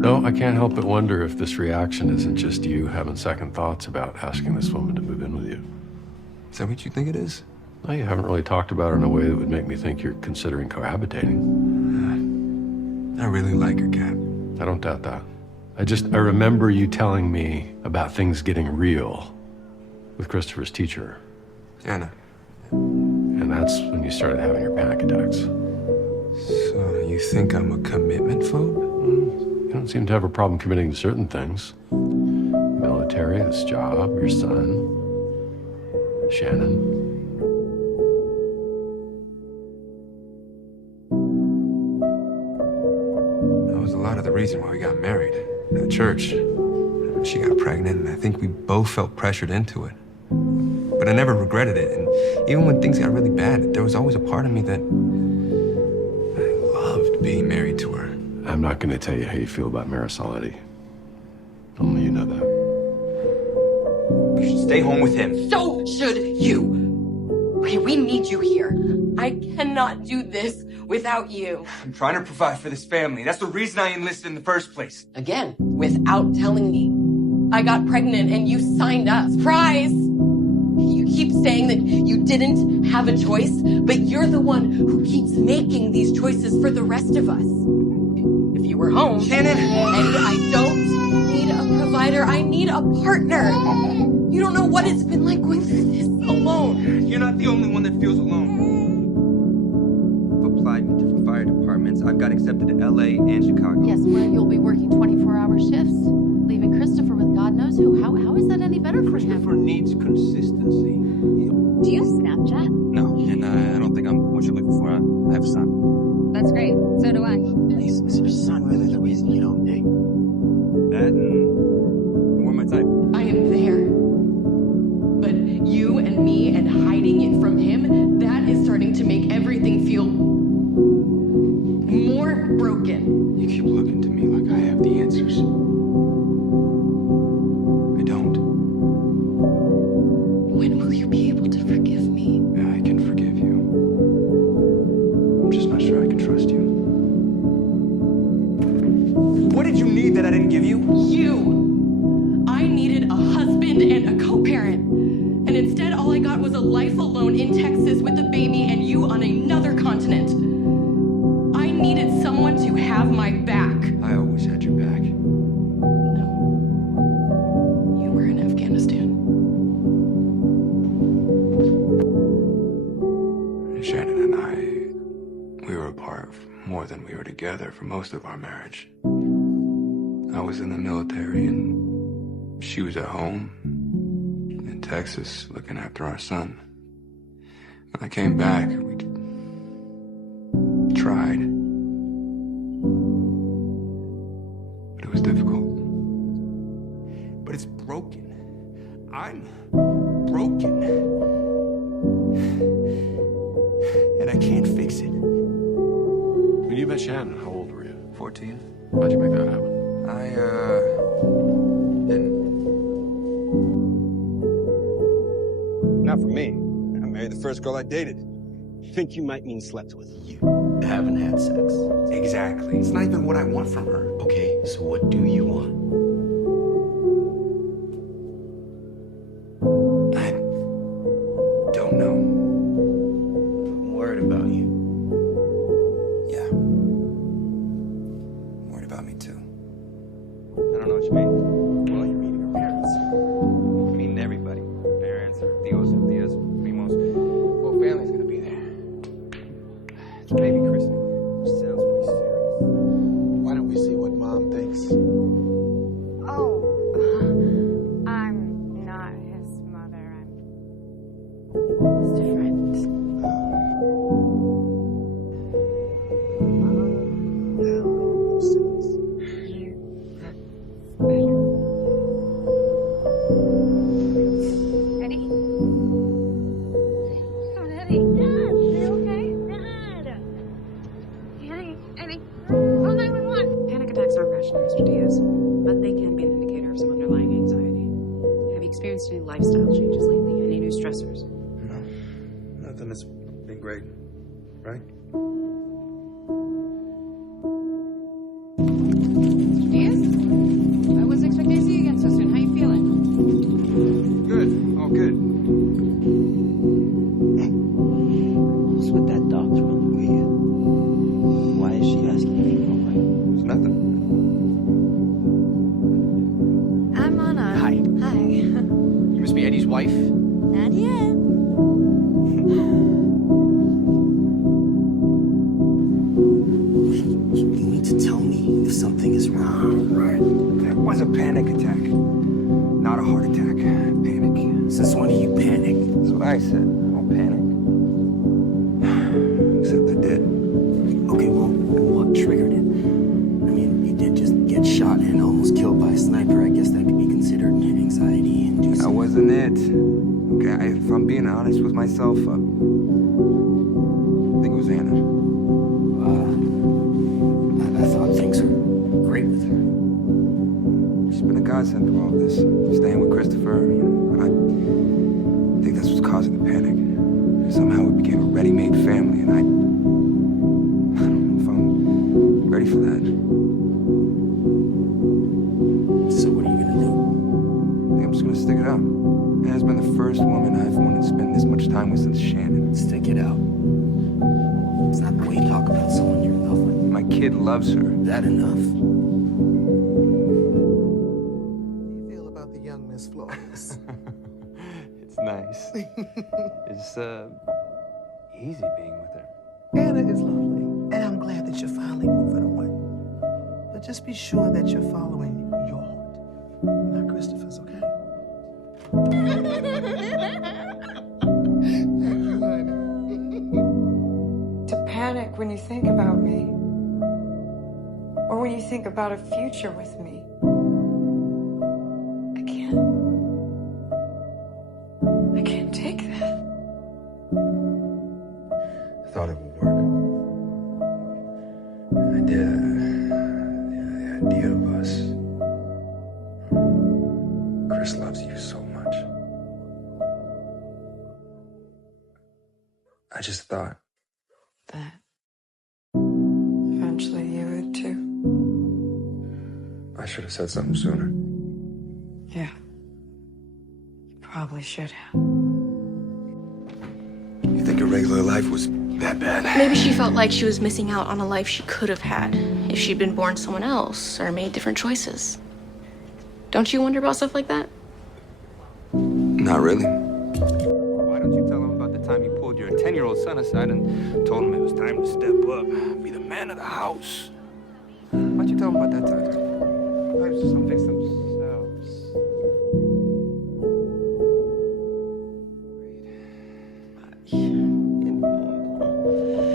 No, I can't help but wonder if this reaction isn't just you having second thoughts about asking this woman to move in with you. Is that what you think it is? No, you haven't really talked about her in a way that would make me think you're considering cohabitating. I really like her, Kat. I don't doubt that. I remember you telling me about things getting real with Christopher's teacher. Anna. And that's when you started having your panic attacks. So you think I'm a commitment phobe? You don't seem to have a problem committing to certain things. Military, this job, your son, Shannon. That was a lot of the reason why we got married. At church. She got pregnant, and I think we both felt pressured into it. But I never regretted it, and even when things got really bad, there was always a part of me that I loved being married to her. I'm not going to tell you how you feel about Marisol, Eddie. Only you know that. You should stay home with him. So should you. Okay, we need you here. I cannot do this without you. I'm trying to provide for this family. That's the reason I enlisted in the first place. Again, without telling me. I got pregnant and you signed up. Surprise! You keep saying that you didn't have a choice, but you're the one who keeps making these choices for the rest of us. If you were home... Shannon! Eddie, I don't need a provider. I need a partner. You don't know what it's been like going through this alone. You're not the only one that feels alone. I've applied to different fire departments. I've got accepted to LA and Chicago. Yes, where you'll be working 24-hour shifts, leaving Christopher with God knows who. How is that any better for him? Christopher needs consistency. Do you Snapchat? No, and I don't think I'm what you're looking for. I have a son. That's great. So do I. Is your son really the reason you don't date? That and we're my type. I am there. But you and me and hiding it from him, that is starting to make everything feel more broken. You keep looking to me like I have the answers. I don't. When will you be able to forgive me? Yeah, I can forgive you. I'm just not sure I can trust you. What did you need that I didn't give you? You! I needed a husband and a co-parent. And instead, all I got was a life alone in Texas with a baby and you on another continent. I needed someone to have my back. I always had your back. No. You were in Afghanistan. Shannon and I, we were apart more than we were together for most of our marriage. I was in the military and she was at home in Texas looking after our son. When I came back, we tried. But it was difficult. But it's broken. I'm broken. And I can't fix it. When you met Shannon, how old were you? 14? How'd you make that happen? I, didn't. Not for me. I married the first girl I dated. Think you might mean slept with. You haven't had sex. Exactly. It's not even what I want from her. Okay, so what do you want? I don't know. I'm worried about you. Yeah. I'm worried about me too. I don't know what you mean. Well, you're meeting her parents. I mean everybody. Her parents, her Diaz, primos. Whole family's gonna be there. It's baby christening. Which sounds pretty serious. Why don't we see what Mom thinks? Oh, I'm not his mother. I'm just a friend. Eddie? Oh, Eddie. Dad, are you okay? Dad. Eddie. Oh, 911. Panic attacks aren't rational, Mr. Diaz, but they can be an indicator of some underlying anxiety. Have you experienced any lifestyle changes lately? Any new stressors? No. Nothing that's been great. Right? Mr. Diaz? wife? Not yet. You need to tell me if something is wrong. Right. That was a panic attack. Not a heart attack. Panic. Since when do you panic? That's what I said. I don't panic. Except I did. Okay, well, what triggered it? I mean, you did just get shot and almost killed by a sniper. I guess that could be considered anxiety-inducing. That wasn't it. Okay, if I'm being honest with myself, I think it was Anna. I thought things were great with her. She's been a godsend through all of this. Staying with Christopher, you know, but I think that's what's causing the panic. Somehow we became a ready-made family, and I don't know if I'm ready for that. So what are you gonna do? I think I'm just gonna stick it out. Anna's been the first woman I've wanted to spend this much time with since Shannon. Stick it out. It's not the way you talk about someone you're in love with. My kid loves her. That enough? How do you feel about the young Miss Flores? It's nice. It's easy being with her. Anna is lovely, and I'm glad that you're finally moving away. But just be sure that you're following your heart, not Christopher's, okay? To panic when you think about me, or when you think about a future with me. I can't take that. I thought it would work. I did. The idea of us. Chris loves you so much. I just thought. That eventually you would too. I should have said something sooner. Yeah. You probably should have. You think a regular life was that bad? Maybe she felt like she was missing out on a life she could have had if she'd been born someone else or made different choices. Don't you wonder about stuff like that? Not really. Why don't you tell him about the time you pulled your 10-year-old son aside and told him it was time to step up, be the man of the house? Why don't you tell him about that time? Lives just don't fix themselves.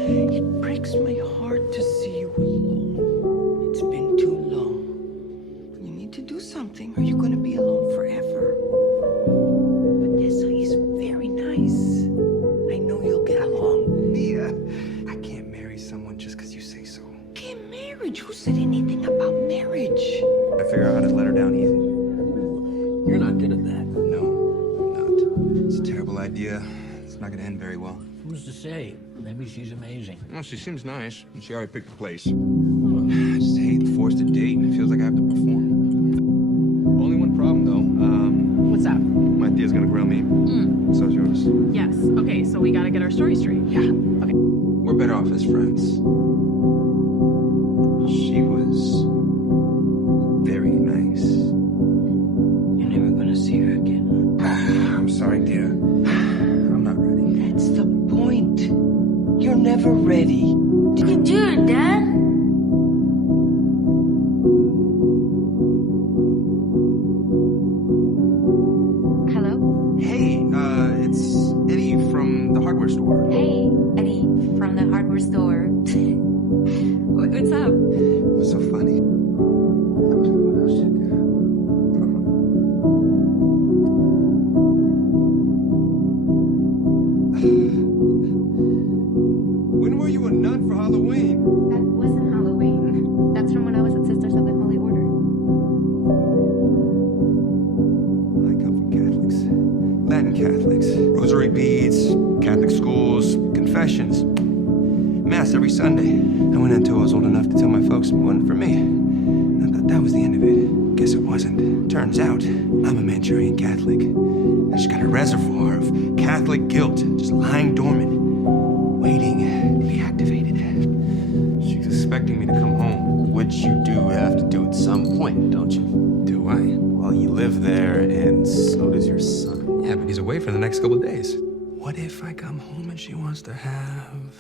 It breaks my heart to see you alone. It's been too long. You need to do something or you're gonna be alone forever. Vanessa is very nice. I know you'll get along. Mia, I can't marry someone just because you say so. Okay, marriage. Who said anything about marriage? I figure out how to let her down easy. You're not good at that. No, I'm not. It's a terrible idea. It's not gonna end very well. Who's to say? Maybe she's amazing. Well, she seems nice, and she already picked the place. I just hate the forced date. It feels like I have to perform. Only one problem, though. What's that? My Diaz gonna grill me. So's yours. Yes. Okay, so we gotta get our story straight. Yeah. Okay. We're better off as friends. She was very nice. You're never gonna see her again. I'm sorry, dear. I'm not ready. That's the point. You're never ready. You can do it, Dad. Hello? Hey, it's Eddie from the hardware store. Hey, Eddie from the hardware store. What's up? What's so funny? When were you a nun for Halloween? That wasn't Halloween. That's from when I was at Sisters of the Holy Order. I come from Catholics. Latin Catholics. Rosary beads, Catholic schools, confessions. Mass every Sunday. I went until I was old enough to tell my folks it wasn't for me. I thought that was the end of it. Guess it wasn't. Turns out, I'm a Manchurian Catholic. I just got a reservoir of Catholic guilt just lying dormant, waiting to be activated. She's expecting me to come home. Which you do have to do at some point, don't you? Do I? Well, you live there, and so does your son. Yeah, but he's he's away for the next couple of days. What if I come home and she wants to have...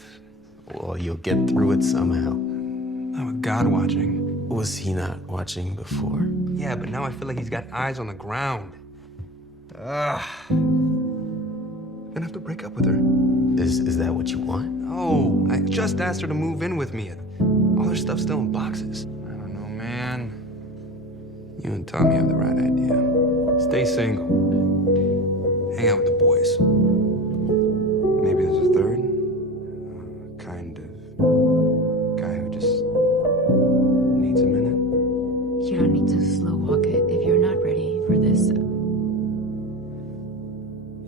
Well, you'll get through it somehow. Oh, God watching. Was he not watching before? Yeah, but now I feel like he's got eyes on the ground. Ugh. Gonna have to break up with her. Is that what you want? No, I just asked her to move in with me. All her stuff's still in boxes. I don't know, man. You and Tommy have the right idea. Stay single. Hang out with the boys. Maybe there's a third. Kind of guy who just needs a minute. You don't need to slow walk it if you're not ready for this.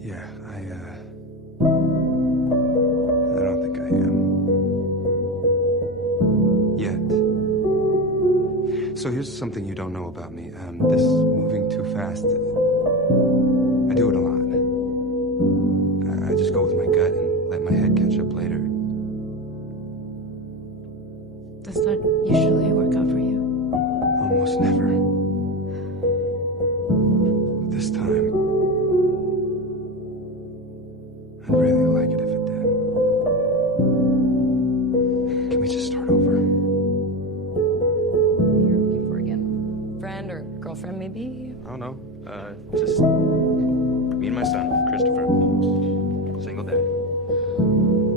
Yeah, I don't think I am. Yet. So here's something you don't know about me. This moving too fast, I do it a lot. I just go with my gut and let my head catch up later. Does not usually work out for you. Almost never. But this time, I'd really like it if it did. Can we just start over? You're looking for again? Friend or girlfriend, maybe? I don't know. Just me and my son, Christopher. Single dad.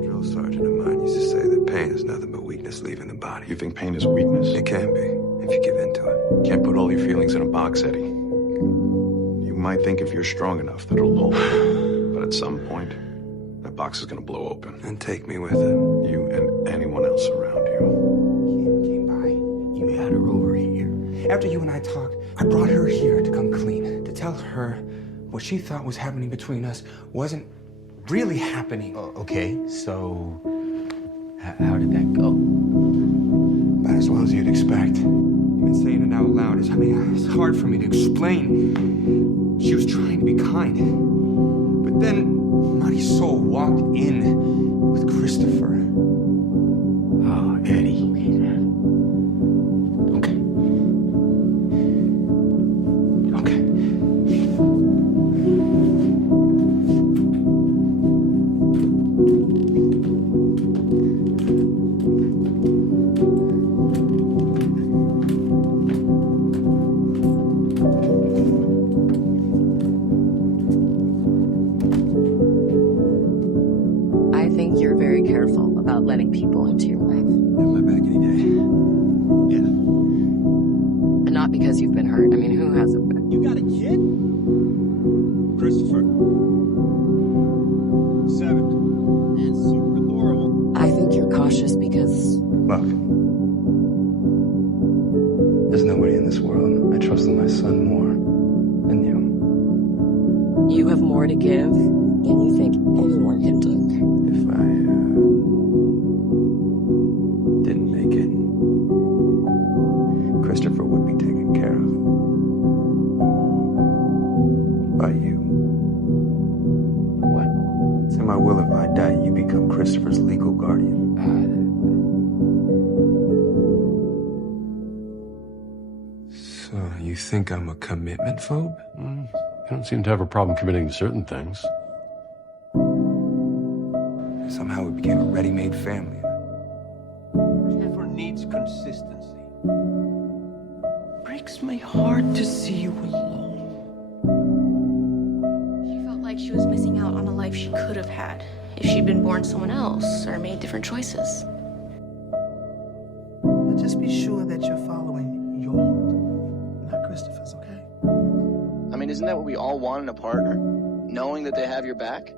Drill sergeant of mine used to say that pain is nothing but weakness leaving the body. You think pain is weakness? It can be, if you give in to it. Can't put all your feelings in a box, Eddie. You might think if you're strong enough that it'll hold. But at some point, that box is gonna blow open. And take me with it. You and anyone else around you. Came by. You had her over here. After you and I talked, I brought her here to come clean. To tell her what she thought was happening between us wasn't really happening. Okay, so how did that go? About as well as you'd expect. Even saying it out loud it's hard for me to explain. She was trying to be kind. But then Marisol walked in with Christopher. Oh, Eddie. Okay. I think you're very careful about letting people into your life. Have my back any day. Yeah. And not because you've been hurt. I mean, who hasn't been? You got a kid? Christopher. 7. And super adorable. I think you're cautious because Look. There's nobody in this world I trust than my son more than you. you have more to give than you think anyone can take. If I didn't make it, Christopher would be taken care of by you. What? It's in my will if I die, you become Christopher's legal guardian. So you think I'm a commitment phobe? You don't seem to have a problem committing to certain things. Somehow we became a ready-made family. Christopher needs consistency. Breaks my heart to see you alone. She felt like she was missing out on a life she could have had if she'd been born someone else or made different choices. But just be sure that you're following your heart, not Christopher's, okay? I mean, isn't that what we all want in a partner? Knowing that they have your back?